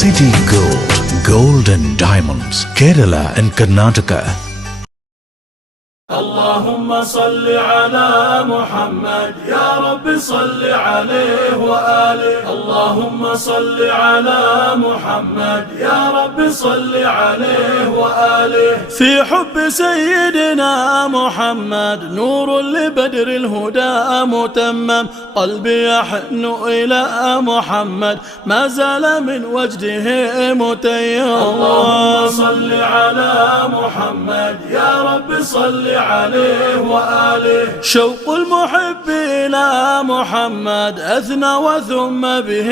City Gold, Gold and Diamonds, Kerala and Karnataka. اللهم صل على محمد يا رب صل عليه وآله. اللهم صل على محمد يا رب صل عليه وآله. في حب سيدنا محمد نور لبدر الهدى متمم. قلبي يحن إلى محمد ما زال من وجده متيم. اللهم صل على محمد يا رب صل عليه وآله. شوق المحب إلى محمد أثنى وثم به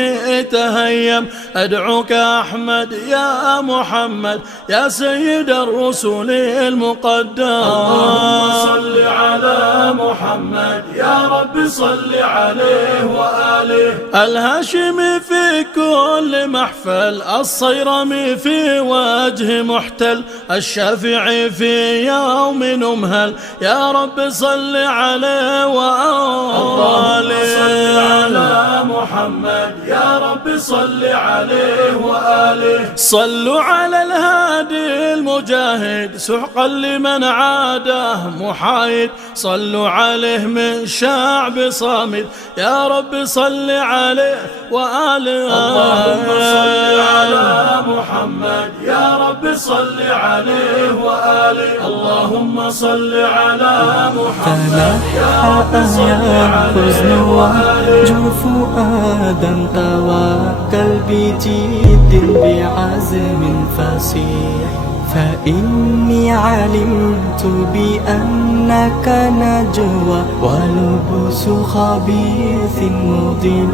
تهيم. أدعوك أحمد يا محمد يا سيد الرسل المقدم. اللهم صل على محمد يا رب صل عليه وآله. الهاشمي في كل محفل، الصيرمي في وجه محتل، الشافعي في يوم نمهل. يا رب صل عليه وآله. صل على محمد يا رب صل عليه وآله. صلوا على الهادي المجاهد سحقا لمن عاده محايد. صلوا عليه من شعب صامد يا رب صل عليه وآله. اللهم صل على محمد يا رب صل عليه وآله. اللهم صل على محمد يا رب صل عليه وآله. جرف آدم توكل بجد بعزم فصيح. فإني علمت بأنك نجوى ولبس خبيث مضل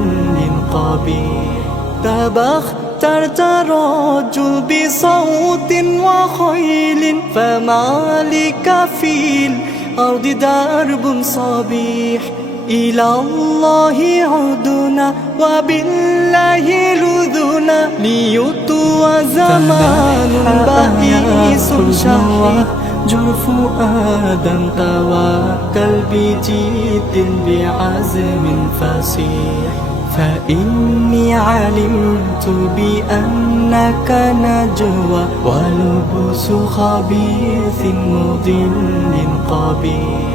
قبيح. اخترت رجل بصوت وخيل فما لك في الأرض درب صبيح. إلى الله عدنا وبالله لذنا ليطوى زمان بئيس شحيح. جرف آدم توكل بجد بعزم فصيح. فإني علمت بأنك نجوى ولبس خبيث مضل قبيح.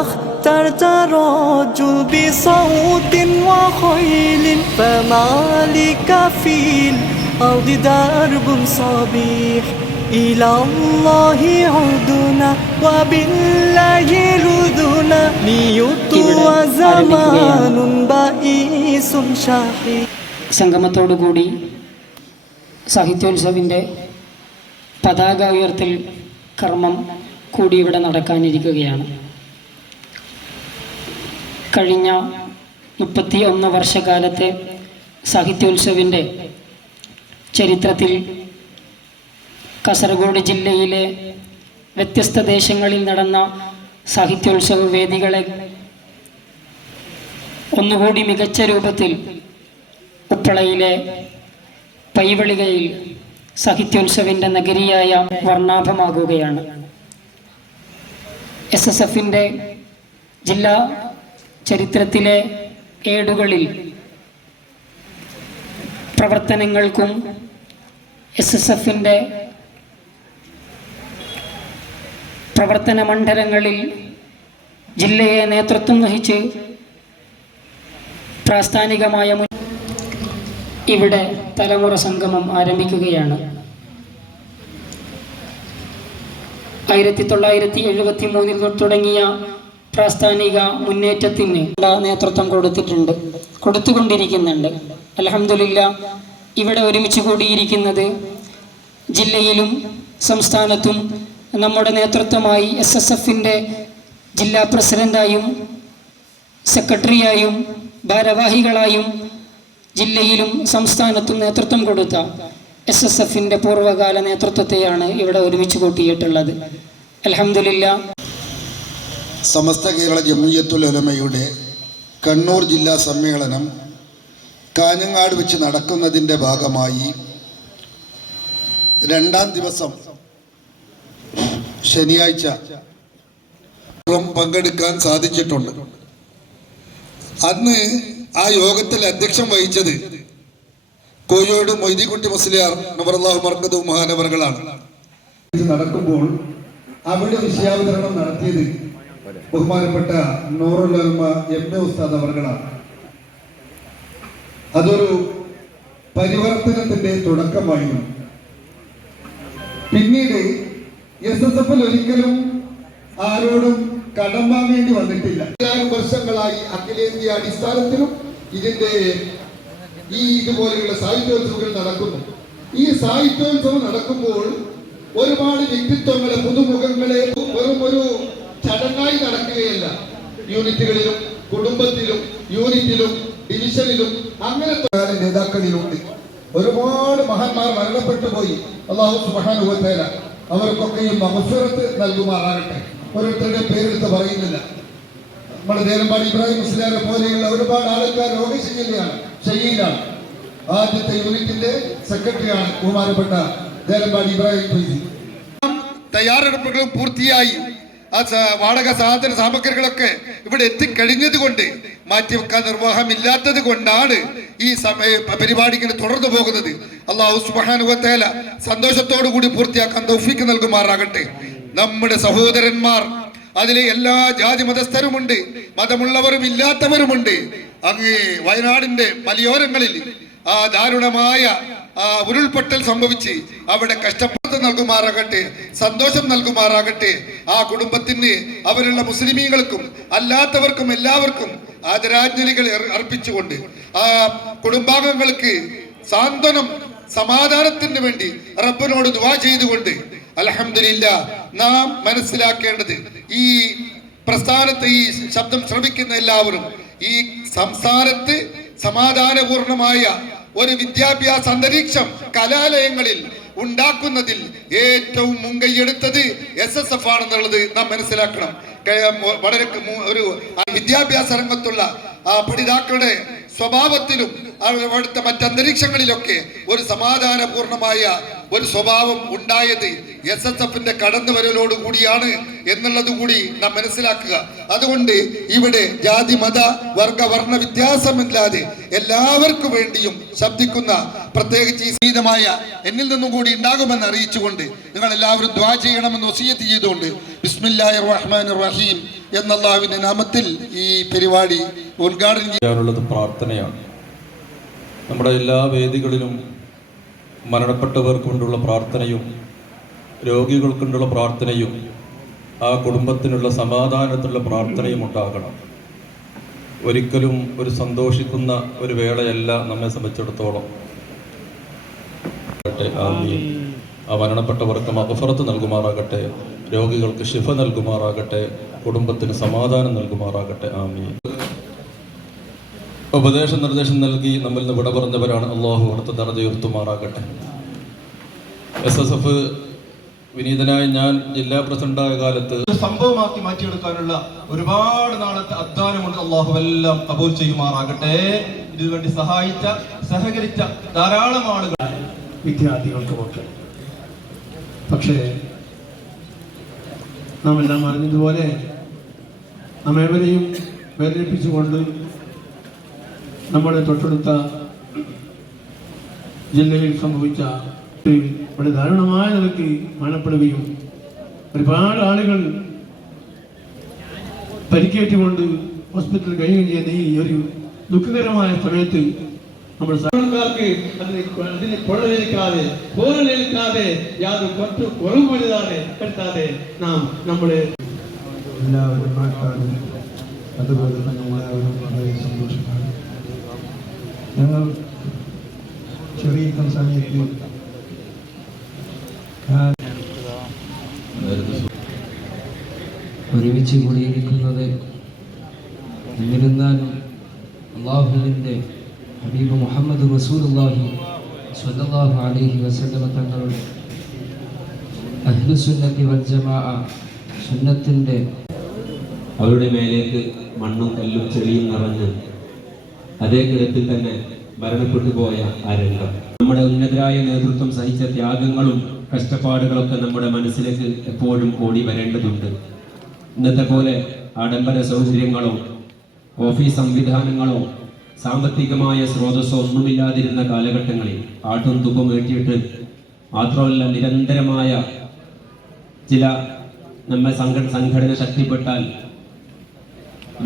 اخترت رجل بصوت وخيل فما لك في الأرض درب صبيح. إلى الله عدنا وبالله لذنا ليطوى زمان بئيس شحيح. സംഗമത്തോടുകൂടി സാഹിത്യോത്സവിൻ്റെ പതാക ഉയർത്തൽ കർമ്മം കൂടി ഇവിടെ നടക്കാനിരിക്കുകയാണ്. കഴിഞ്ഞ 31 വർഷക്കാലത്തെ സാഹിത്യോത്സവിൻ്റെ ചരിത്രത്തിൽ കാസർഗോഡ് ജില്ലയിലെ വ്യത്യസ്ത ദേശങ്ങളിൽ നടന്ന സാഹിത്യോത്സവ വേദികളെ ഒന്നുകൂടി മികച്ച രൂപത്തിൽ ഉപ്പളയിലെ പൈവളികയിൽ സാഹിത്യോത്സവിൻ്റെ നഗരിയായ വർണ്ണാഭമാകുകയാണ്. SSFൻ്റെ ജില്ലാ ചരിത്രത്തിലെ ഏടുകളിൽ പ്രവർത്തനങ്ങൾക്കും SSFൻ്റെ പ്രവർത്തന മണ്ഡലങ്ങളിൽ ജില്ലയെ നേതൃത്വം വഹിച്ച് പ്രാസ്ഥാനികമായ ഇവിടെ തലമുറ സംഗമം ആരംഭിക്കുകയാണ്. 1973 തുടങ്ങിയ പ്രാസ്ഥാനിക മുന്നേറ്റത്തിന് നേതൃത്വം കൊടുത്തുകൊണ്ടിരിക്കുന്നുണ്ട്. അൽഹംദുലില്ലാഹ് ഇവിടെ ഒരുമിച്ച് കൂടിയിരിക്കുന്നത് ജില്ലയിലും സംസ്ഥാനത്തും നമ്മുടെ നേതൃത്വമായി SSFൻ്റെ ജില്ലാ പ്രസിഡന്റായും സെക്രട്ടറിയായും ഭാരവാഹികളായും ജില്ലയിലും സംസ്ഥാനത്തും നേതൃത്വം കൊടുത്ത SSFൻ്റെ പൂർവ്വകാല നേതൃത്വത്തെയാണ് ഇവിടെ ഒരുമിച്ച് കൂട്ടിയിട്ടുള്ളത്. അൽഹംദുലില്ലാഹ് സമസ്ത കേരള ജംഇയ്യത്തുൽ ഉലമയുടെ കണ്ണൂർ ജില്ലാ സമ്മേളനം കാഞ്ഞങ്ങാട് വെച്ച് നടക്കുന്നതിൻ്റെ ഭാഗമായി 2ാം ദിവസം ശനിയാഴ്ച പങ്കെടുക്കാൻ സാധിച്ചിട്ടുണ്ട്. അന്ന് ആ യോഗത്തിൽ അധ്യക്ഷം വഹിച്ചത് കോയോട് മൊയ്തീൻകുട്ടി മുസ്ലിയാർ നവറല്ലാഹു മർക്കദു മഹാനവറുകളാണ്. നടക്കുമ്പോൾ അവിടെ വിഷയാവതരണം നടത്തിയത് ബഹുമാനപ്പെട്ട നൂറുൽ ഉലമ എം.എ. ഉസ്താദ് അവർകളാണ്. അതൊരു പരിവർത്തനത്തിന്റെ തുടക്കമായിരുന്നു. പിന്നീട് SSF ഒരിക്കലും ആരോടും കടം വാങ്ങേണ്ടി വന്നിട്ടില്ല. 6 വർഷങ്ങളായി അഖിലേന്ത്യാ അടിസ്ഥാനത്തിലും ഇതിന്റെ ഇതുപോലെയുള്ള സാഹിത്യോത്സവങ്ങൾ നടക്കുന്നു. ഈ സാഹിത്യോത്സവം നടക്കുമ്പോൾ ഒരുപാട് വ്യക്തിത്വങ്ങളെ, പുതുമുഖങ്ങളെ വെറും ഒരു ചടങ്ങായി നടക്കുകയല്ല. യൂണിറ്റുകളിലും കുടുംബത്തിലും യൂണിറ്റിലും ഡിവിഷനിലും അങ്ങനെ നേതാക്കളിലുണ്ട്. ഒരുപാട് മഹാന്മാർ മരണപ്പെട്ടു പോയി. അല്ലാഹു സുബ്ഹാനഹു വ തആല അവർക്കൊക്കെയും മഗ്ഫിറത്ത് നൽകുമാറാകട്ടെ. ഓരോരുത്തരുടെ പേരെടുത്ത് പറയുന്നില്ല. നമ്മുടെ ദേലമ്പാടി ഇബ്രാഹിം മുസ്ലിയാരെ പോലെയുള്ള ഒരുപാട് ആൾക്കാർ രോഗശയ്യയിലാണ്. ആദ്യത്തെ യൂണിറ്റിന്റെ സെക്രട്ടറിയാണ് ബഹുമാനപ്പെട്ട ദേലമ്പാടി ഇബ്രാഹിം ഫൈസി. തയ്യാറെടുപ്പുകളും പൂർത്തിയായി വാടക സാധന സാമഗ്രികളൊക്കെ ഇവിടെ എത്തിക്കഴിഞ്ഞത് കൊണ്ട് മാറ്റിവെക്കാൻ നിർവാഹമില്ലാത്തത് കൊണ്ടാണ് ഈ പരിപാടിക്ക് തുടർന്നു പോകുന്നത്. അല്ലാഹു സുബ്ഹാനഹു വ തആല സന്തോഷത്തോടു കൂടി പൂർത്തിയാക്കാൻ തൗഫീഖ് നൽകുമാറാകട്ടെ. നമ്മുടെ സഹോദരന്മാർ അതിലെ എല്ലാ ജാതി മതസ്ഥരുമുണ്ട്, മതമുള്ളവരും ഇല്ലാത്തവരുമുണ്ട്. അങ്ങ് വയനാടിന്റെ മലയോരങ്ങളിൽ ആ ദാരുണമായ ഉരുൾപൊട്ടൽ സംഭവിച്ച് അവിടെ കഷ്ടപ്പാട് നൽകുമാറാകട്ടെ, സന്തോഷം നൽകുമാറാകട്ടെ. ആ കുടുംബത്തിന്, അവരുള്ള മുസ്ലിമീങ്ങൾക്കും അല്ലാത്തവർക്കും എല്ലാവർക്കും ആദരാഞ്ജലികൾ അർപ്പിച്ചുകൊണ്ട് ആ കുടുംബാംഗങ്ങൾക്ക് സാന്ത്വനം, സമാധാനത്തിന് വേണ്ടി റബ്ബിനോട് ദുആ ചെയ്തുകൊണ്ട് അൽഹംദുലില്ലാഹ് നാം മനസ്സിലാക്കേണ്ടത്, ഈ പ്രസ്ഥാനത്ത് ഈ ശബ്ദം ശ്രവിക്കുന്ന എല്ലാവരും ഈ സംസ്ഥാനത്ത് സമാധാനപൂർണമായ ഒരു വിദ്യാഭ്യാസ അന്തരീക്ഷം കലാലയങ്ങളിൽ ഉണ്ടാക്കുന്നതിൽ ഏറ്റവും മുൻകൈയെടുത്തത് SSF ആണെന്നുള്ളത് നാം മനസ്സിലാക്കണം. വളരെ ഒരു വിദ്യാഭ്യാസ രംഗത്തുള്ള പഠിതാക്കളുടെ സ്വഭാവത്തിലും അവിടുത്തെ മറ്റന്തരീക്ഷങ്ങളിലൊക്കെ ഒരു സമാധാനപൂർണമായ ഒരു സ്വഭാവം ഉണ്ടായത് SSFന്റെ കടന്നുവരലോട് കൂടിയാണ് എന്നുള്ളത് കൂടി നാം മനസ്സിലാക്കുക. അതുകൊണ്ട് ഇവിടെ ജാതി മത വർഗ വർണ്ണ വ്യത്യാസമില്ലാതെ എല്ലാവർക്കും വേണ്ടിയും ശബ്ദിക്കുന്ന, പ്രത്യേകിച്ച് ഈ സീതമായ എന്നിൽ നിന്നും കൂടി ഉണ്ടാകുമെന്ന് അറിയിച്ചുകൊണ്ട് നിങ്ങൾ എല്ലാവരും ദുആ ചെയ്യണമെന്ന് വസിയത്ത് ചെയ്തുകൊണ്ട് ബിസ്മില്ലാഹിർ റഹ്മാനിർ റഹീം എന്ന അല്ലാഹുവിന്റെ നാമത്തിൽ ഈ പരിപാടി ഉദ്ഘാടനം ചെയ്യാനുള്ളത് പ്രാർത്ഥനയാണ്. നമ്മുടെ എല്ലാ വേദികളിലും മരണപ്പെട്ടവർക്ക് കൊണ്ടുള്ള പ്രാർത്ഥനയും രോഗികൾ കൊണ്ടുള്ള പ്രാർത്ഥനയും ആ കുടുംബത്തിനുള്ള സമാധാനത്തിലുള്ള പ്രാർത്ഥനയും ഉണ്ടാകണം. ഒരിക്കലും ഒരു സന്തോഷിക്കുന്ന ഒരു വേളയല്ല നമ്മെ സംബന്ധിച്ചിടത്തോളം. ആ മരണപ്പെട്ടവർക്ക് മഗ്ഫിറത്ത് നൽകുമാറാകട്ടെ, രോഗികൾക്ക് ശിഫ നൽകുമാറാകട്ടെ, കുടുംബത്തിന് സമാധാനം നൽകുമാറാകട്ടെ. ആമീൻ. നിർദ്ദേശം നൽകി നമ്മിൽ നിന്ന് വിട പറഞ്ഞവരാണ്. അള്ളാഹു അടുത്ത ദർജ ഉയർത്തുമാറാകട്ടെ. SSF വിനീതനായ ഞാൻ ജില്ലാ പ്രസിഡന്റായ കാലത്ത് സംഭവമാക്കി മാറ്റിയെടുക്കാനുള്ള ഒരുപാട് നാളത്തെ അധ്വാനമുണ്ട്. അള്ളാഹു എല്ലാം കബൂൽ ചെയ്യുമാറാകട്ടെ. ഇതിനുവേണ്ടി സഹകരിച്ച ധാരാളം ആളുകൾ, വിദ്യാർത്ഥികൾക്കുമൊക്കെ. പക്ഷേ നാം എല്ലാം അറിഞ്ഞതുപോലെ നമ്മേവരെയും വേദനിപ്പിച്ചുകൊണ്ട് നമ്മുടെ തൊട്ടടുത്ത ജില്ലയിൽ സംഭവിച്ച വളരെ ദാരുണമായ നിലയ്ക്ക് മരണപ്പെടുകയും ഒരുപാട് ആളുകൾ പരിക്കേറ്റുകൊണ്ട് ഹോസ്പിറ്റലിൽ കഴിയുകയും ചെയ്യുന്ന ഈ ഒരു ദുഃഖകരമായ സമയത്ത് നമ്മൾ സർക്കാർക്ക് അതിന് കൊള്ളലേൽക്കാതെ പോരലേൽക്കാതെ യാതൊരു കുറവ് വരുത്താതെ നാം നമ്മളെ എല്ലാവരും നാട്ടാനും അതുപോലെ തന്നെ എല്ലാവരും വളരെ സന്തോഷമാണ്. ഞങ്ങൾ ചെറിയ സമയത്ത് ഒരുമിച്ച് കൂടിയിരിക്കുന്നത് എന്നിരുന്നാലും അല്ലാഹുവിൻ്റെ ഹബീബ് മുഹമ്മദ് റസൂലുള്ളാഹി സ്വല്ലല്ലാഹു അലൈഹി വസല്ലമ തങ്ങളുടെ അഹ്ലുസുന്നത്തി വൽ ജമാഅ സുന്നത്തിൻ്റെ അവരുടെ മേലേക്ക് മണ്ണും കല്ലും ചെളിയും നിറഞ്ഞ് അതേ കിടത്തിൽ തന്നെ മരണപ്പെട്ടു പോയ ആ രംഗം, നമ്മുടെ ഉന്നതരായ നേതൃത്വം സഹിച്ച ത്യാഗങ്ങളും കഷ്ടപ്പാടുകളൊക്കെ നമ്മുടെ മനസ്സിലേക്ക് എപ്പോഴും ഓടി വരേണ്ടതുണ്ട്. ഇന്നത്തെ പോലെ ആഡംബര സൗകര്യങ്ങളോ ഓഫീസ് സംവിധാനങ്ങളോ സാമ്പത്തികമായ സ്രോതസ്സോ ഒന്നുമില്ലാതിരുന്ന കാലഘട്ടങ്ങളിൽ ആട്ടും തുപ്പും ഏറ്റിയിട്ട് മാത്രമല്ല നിരന്തരമായ ചില നമ്മെ സംഘടന ശക്തിപ്പെട്ടാൽ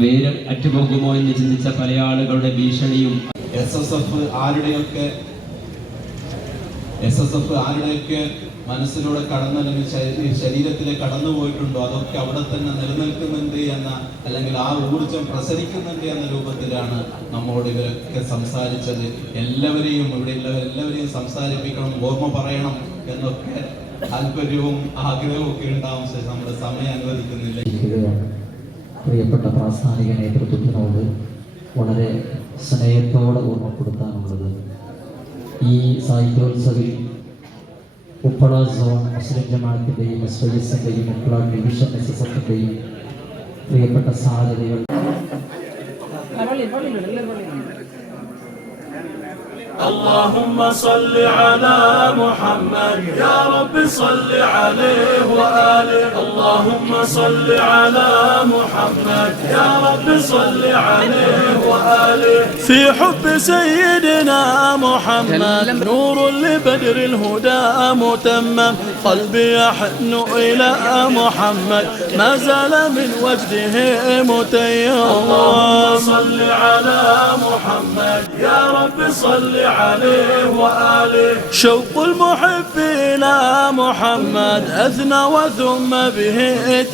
വേര് അറ്റുപോകുമോ എന്ന് ചിന്തിച്ച പല ആളുകളുടെ ഭീഷണിയും SSF ആരുടെയൊക്കെ മനസ്സിലൂടെ കടന്നല്ലെങ്കിൽ ശരീരത്തിലേക്ക് കടന്നു പോയിട്ടുണ്ടോ അതൊക്കെ അവിടെ തന്നെ നിലനിൽക്കുന്നുണ്ട് എന്ന അല്ലെങ്കിൽ ആ ഊർജം പ്രസരിക്കുന്നുണ്ട് എന്ന രൂപത്തിലാണ് നമ്മോട് ഇവരൊക്കെ സംസാരിച്ചത്. എല്ലാവരെയും എല്ലാവരെയും സംസാരിപ്പിക്കണം, ഓർമ്മ പറയണം എന്നൊക്കെ താല്പര്യവും ആഗ്രഹവും ഒക്കെ ഉണ്ടാവും. നമ്മുടെ സമയം അനുവദിക്കുന്നില്ല. പ്രിയപ്പെട്ട പ്രാസ്ഥാനിക നേതൃത്വത്തിനോട് വളരെ സ്നേഹത്തോടെ ഓർമ്മപ്പെടുത്താനുള്ളത്, ഈ സാഹിത്യോത്സവിൽ ഉപ്പള സോൺ മുസ്ലിം ജമാഅത്തിൻ്റെയും SYSൻ്റെയും ഉപ്പള ഡിവിഷൻ SSFൻ്റെയും പ്രിയപ്പെട്ട സാധ്യതകൾ اللهم صل على محمد يا رب صل عليه وآله. اللهم صل على محمد يا رب صل عليه وآله. في حب سيدنا محمد نور لبدر الهدى متمم. قلبي يحن إلى محمد ما زال من وجده متيم. اللهم صل على محمد يا رب صل عليه وآله. شوق المحب إلى محمد أثنى وثم به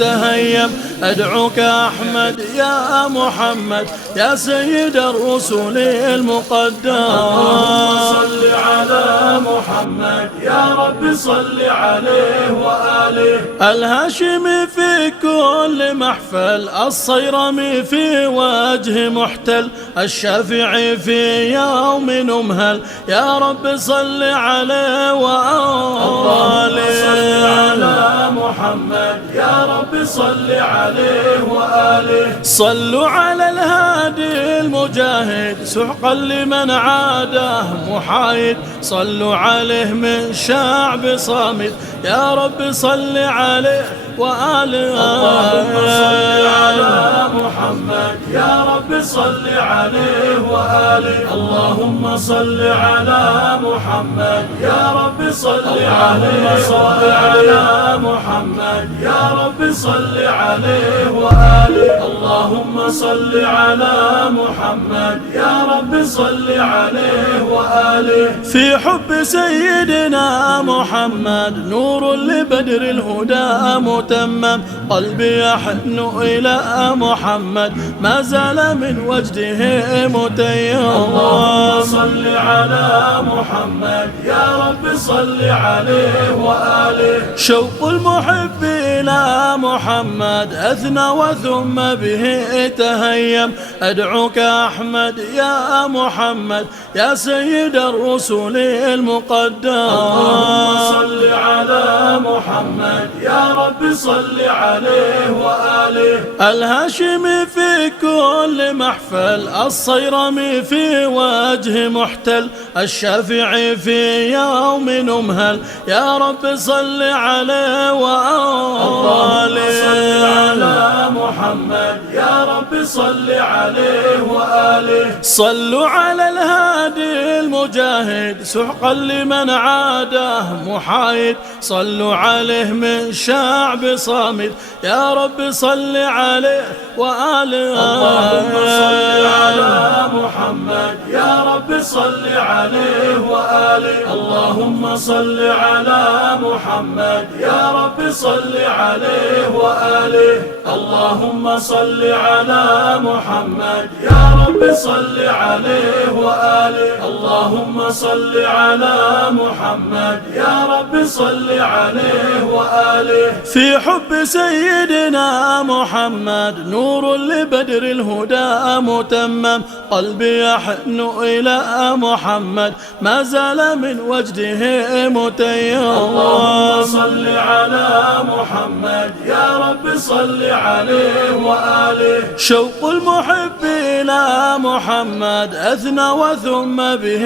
تهيم. أدعوك أحمد يا محمد يا سيد الرسل المقدم. اللهم صل على محمد يا رب صل عليه وآله. الهاشمي في كل محفل، الصيرمي في وجه محتل، الشافعي في يوم نمهل. يا رب صل عليه وآله. اللهم صل على محمد يا رب صل عليه وآله. صلوا على الهادي المجاهد سحقا لمن عاده محايد. صلوا عليه من شعب صامت. يا رب صل عليه وآله. اللهم صل على محمد يا رب صل عليه وآله. اللهم صل على محمد يا رب صل عليه. صل على محمد يا رب صل عليه وآله. اللهم صل على محمد يا رب صل عليه وآله. في حب سيدنا محمد نور لبدر الهدى متمم. قلبي يحن إلى محمد ما زال من وجده متيم. اللهم صل على محمد يا رب صل عليه وآله. شوق المحب إلى محمد أثنى وثم به تهيم. أدعوك أحمد يا محمد يا سيد الرسل المقدم. اللهم صل على محمد يا رب صل عليه وآله. الهاشمي في كل محفل، الصيرمي في وجه محتل، الشافعي في يوم نمهل. يا رب صل عليه وآله. اللهم صل على محمد يا رب صل عليه وآله. صلوا على الهادي المجاهد سحقا لمن عاده محايد. صلوا عليه من شعب صامت. يا رب صل عليه وآله. اللهم صل على محمد يا رب صل عليه وآله. اللهم صل على محمد يا رب صل عليه وآله. اللهم صل على محمد يا رب صل عليه وآله. اللهم صل على محمد يا رب صل عليه وآله. في حب سيدنا محمد نور لبدر الهدى متمم. قلبي يحن إلى محمد ما زال من وجده متيم. اللهم صل على محمد يا رب صل عليه وآله. شوق المحب إلى محمد أثنى وثم به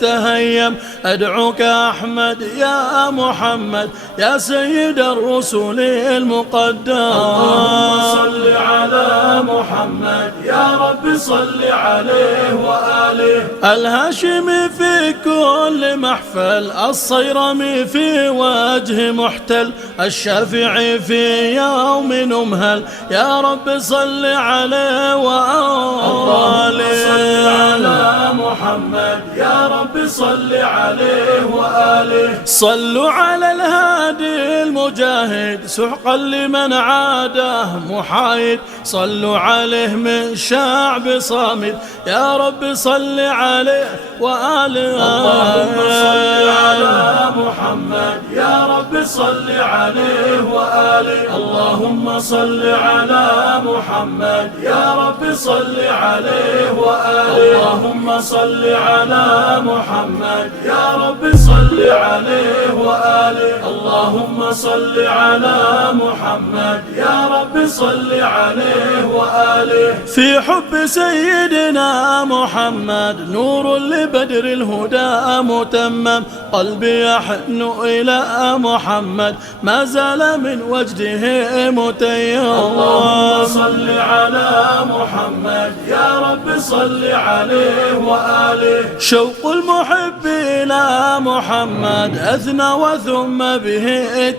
تهيم أدعوك أحمد يا محمد يا سيد الرسل المقدم. اللهم صل على محمد يا رب صل عليه وآله. الهاشمي في كل محفل، الصيرمي في وجه محتل، الشافعي في يوم نمهل يا رب صل عليه وآله. اللهم صل على محمد يا رب صل عليه وآله. صلوا على الهادي المجاهد سحقا لمن عاده محايد، صلوا عليه من شعب صامد يا رب صل عليه وآله. اللهم صل على محمد يا رب صل عليه وآله. اللهم صل على محمد يا رب صل عليه وآله. اللهم صل على محمد يا رب صل عليه وآله. اللهم صل على محمد يا رب صل عليه وآله. في حب سيدنا محمد نور لبدر الهدى متمم، قلبي يحن إلى محمد ما زال من وجده متيم. اللهم صل على محمد يا رب صل عليه وآله. شوق المحب إلى محمد أثنى وثم به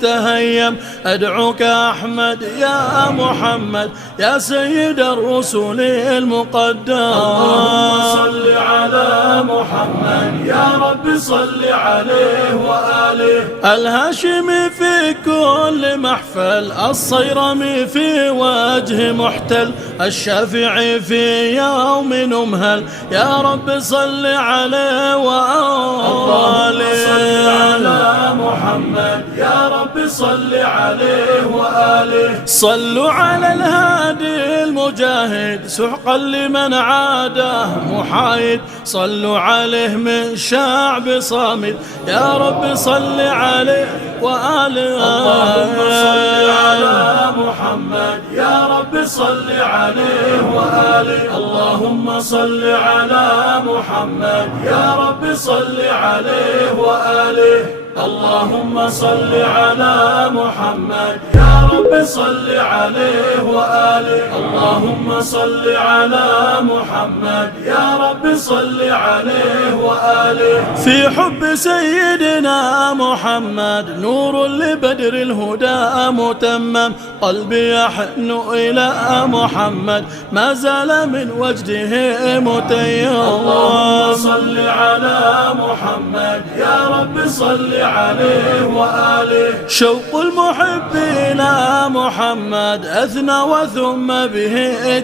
تهيم أدعوك أحمد يا محمد يا سيد الرسل المقدم. اللهم صل على محمد يا رب صل عليه وآله. الهاشمي في كل محفل، الصيرمي في وجه محتل، الشافعي في يوم نمهل يا رب صل عليه وآله. اللهم صل على محمد يا رب صل عليه وآله. صلوا على الهادي المجاهد سحقا لمن عاده محايد، صلوا عليه من شعب صامد يا رب صل عليه وآله. اللهم صل على محمد يا رب صل عليه وآله. اللهم صل على محمد يا رب صل عليه وآله. اللهم صل على محمد يا رب صل عليه وآله. اللهم صل على محمد يا رب صل عليه وآله. في حب سيدنا محمد نور لبدر الهدى متمم، قلبي يحن إلى محمد ما زال من وجده متيم. اللهم صل على محمد يا رب صل عليه وآله. شوق المحب إلى محمد أثنى وثم به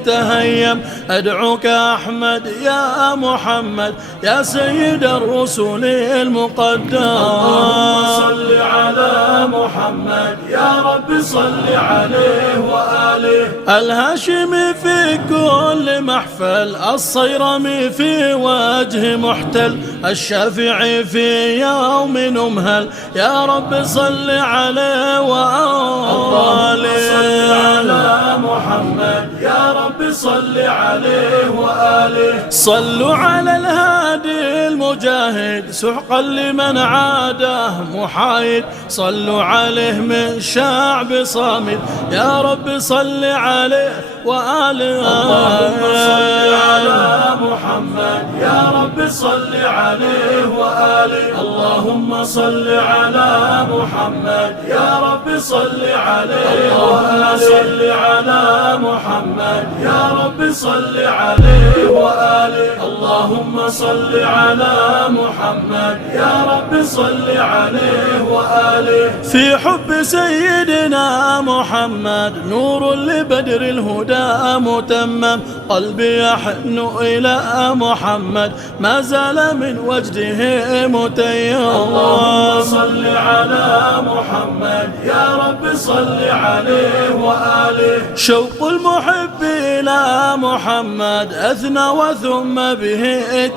تهيم أدعوك أحمد يا محمد يا سيد الرسل المقدم. اللهم صل على محمد يا رب صل عليه وآله. الهاشمي في كل محفل، الصيرمي في وجه محتل، الشافعي في يوم نمهل يا رب صل عليه وآله. اللهم صل على محمد يا رب صل عليه وآله. صلوا على الهادي المجاهد سحقا لمن عاده محايد، صلوا عليه من شعب صامد يا رب صل عليه وآله. اللهم صل على محمد يا رب صل عليه وآله. اللهم صل على محمد يا رب صل عليه وآله. صل على محمد يا رب صل عليه وآله. اللهم صل على محمد يا رب صل عليه وآله. في حب سيدنا محمد نور لبدر الهدى متمم، قلبي يحن إلى محمد ما زال من وجده متيم. اللهم صل على محمد يا رب صل عليه وآله. شوق المحب إلى محمد أثنى وثم به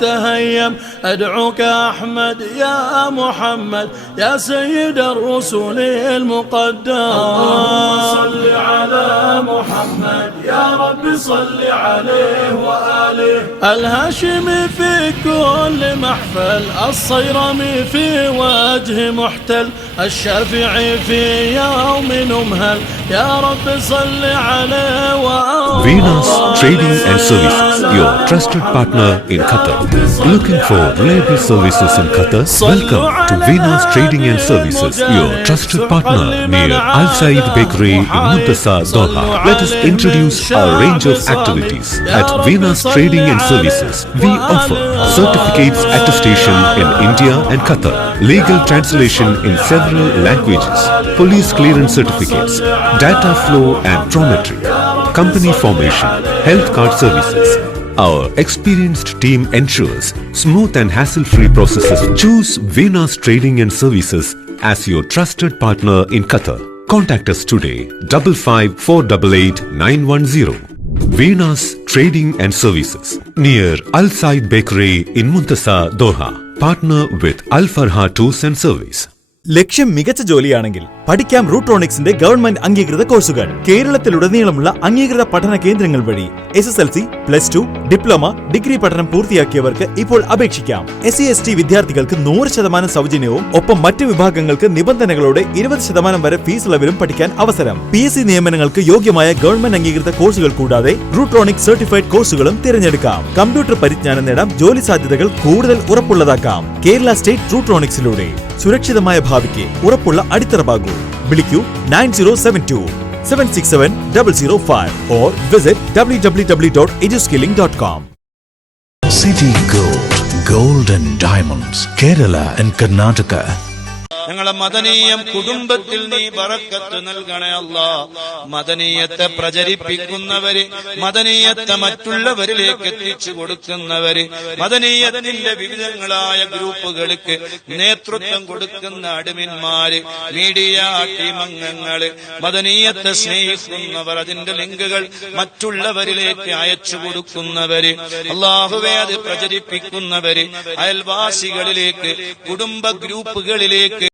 تهيم أدعوك أحمد يا محمد يا سيد الرسل المقدم. اللهم صل على محمد يا رب صل عليه وآله. الهاشمي في كل محفل، الصيرمي في وجه محتل، الشافعي في يوم نمهل، يا رب صل عليه وآله. Venus Trading and Services, your trusted partner in Qatar. Looking for reliable services in Qatar? Welcome to Venus Trading and Services, your trusted partner near Al Said Bakery in Muntasa, Doha. Let us introduce our range of activities. At Venus Trading and Services, we offer certificates attestation in India and Qatar, legal translation in several languages, police clearance certificates, data flow and prometry, company formation, health card services. Our experienced team ensures smooth and hassle-free processes. Choose Venus Trading and Services as your trusted partner in Qatar. Contact us today, 55488910. Venus Trading and Services, near Al Said Bakery in Muntasa, Doha. Partner with Al Farha Tours and Service. ലക്ഷ്യം മികച്ച ജോലിയാണെങ്കിൽ പഠിക്കാം റൂട്രോണിക്സിന്റെ ഗവൺമെന്റ് അംഗീകൃത കോഴ്സുകൾ. കേരളത്തിലുടനീളമുള്ള അംഗീകൃത പഠന കേന്ദ്രങ്ങൾ വഴി SSLC, +2, ഡിപ്ലോമ, ഡിഗ്രി പഠനം പൂർത്തിയാക്കിയവർക്ക് ഇപ്പോൾ അപേക്ഷിക്കാം. SC/ST വിദ്യാർത്ഥികൾക്ക് 100% സൗജന്യവും ഒപ്പം മറ്റ് വിഭാഗങ്ങൾക്ക് നിബന്ധനകളോടെ 20% വരെ ഫീസ് ഇളവിലും പഠിക്കാൻ അവസരം. PSC നിയമനങ്ങൾക്ക് യോഗ്യമായ ഗവൺമെന്റ് അംഗീകൃത കോഴ്സുകൾ കൂടാതെ റൂട്രോണിക്സ് സർട്ടിഫൈഡ് കോഴ്സുകളും തിരഞ്ഞെടുക്കാം. കമ്പ്യൂട്ടർ പരിജ്ഞാനം നേടാം, ജോലി സാധ്യതകൾ കൂടുതൽ ഉറപ്പുള്ളതാക്കാം. കേരള സ്റ്റേറ്റ് റൂട്രോണിക്സിലൂടെ സുരക്ഷിതമായ ഭാവിക്ക് ഉറപ്പുള്ള അടിത്തറവാകൂ. വിളിക്കൂ 9072 or visit www.eduskilling.com. City Gold and Diamonds, Kerala and Karnataka. ഞങ്ങളെ മദനീയം കുടുംബത്തിൽ നീ ബറക്കത്ത് നൽകണേ അല്ലാ. മദനീയത്തെ പ്രചരിപ്പിക്കുന്നവര്, മദനീയത്തെ മറ്റുള്ളവരിലേക്ക് എത്തിച്ചു കൊടുക്കുന്നവര്, മദനീയത്തിന്റെ വിവിധങ്ങളായ ഗ്രൂപ്പുകൾക്ക് നേതൃത്വം കൊടുക്കുന്ന അഡ്മിന്മാര്, മീഡിയ ടീം അംഗങ്ങള്, മദനീയത്തെ സ്നേഹിക്കുന്നവർ, അതിന്റെ ലിങ്കുകൾ മറ്റുള്ളവരിലേക്ക് അയച്ചു കൊടുക്കുന്നവര്, അല്ലാഹുവേ അത് പ്രചരിപ്പിക്കുന്നവര്, അയൽവാസികളിലേക്ക്, കുടുംബ ഗ്രൂപ്പുകളിലേക്ക്